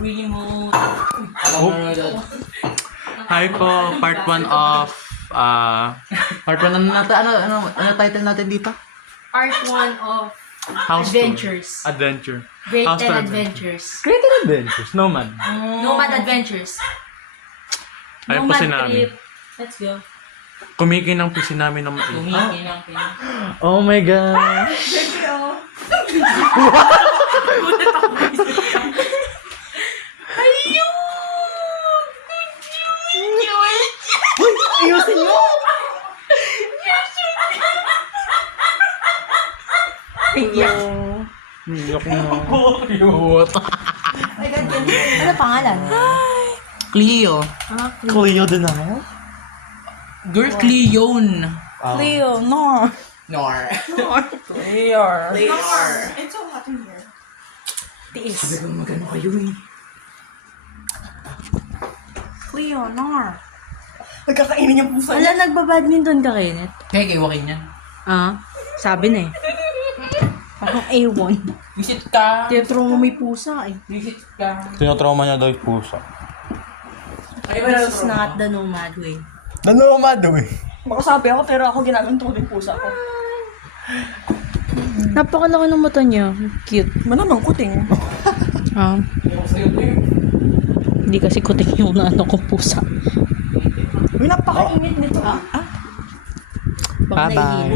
remote. Hi po, part 1 of part 1 ano title natin dito? Part 1 of House Adventures. Tour. Adventure. Great House and Tour Adventures. Great and Adventures. Nomad. Nomad Adventures. Ayun po Nomad si namin. trip. Let's go. Kumikinang po si namin ng mais. Kumikinang. Oh my God. Ayusin mo! Niyok mo. Cute. Ano pangalan? Cleo. Cleo Denial? Girl, Cleon. Leo, no. Nor. Leo. It's so hot in here. Tiis. Sabi ko magano kayo eh. Leo, no. Nagkakainin yung pusa. Wala, nagbabadminton ka, Kenneth. Kaya kay Joaquin yan. Sabi na eh. Parang A1. Visit ka. Tiyatro mo may pusa eh. Visit ka. Tinotrauma niya daw yung pusa. This is not the nomad way. Nanomad eh. Makasabi ako pero ako ginaganto ko din pusa ko. Napakalaki ng mata niya. Cute. Manamang kuting. Hindi kasi kuting yung ano kong pusa. Uy, napakainit nito. Baka Bye-bye.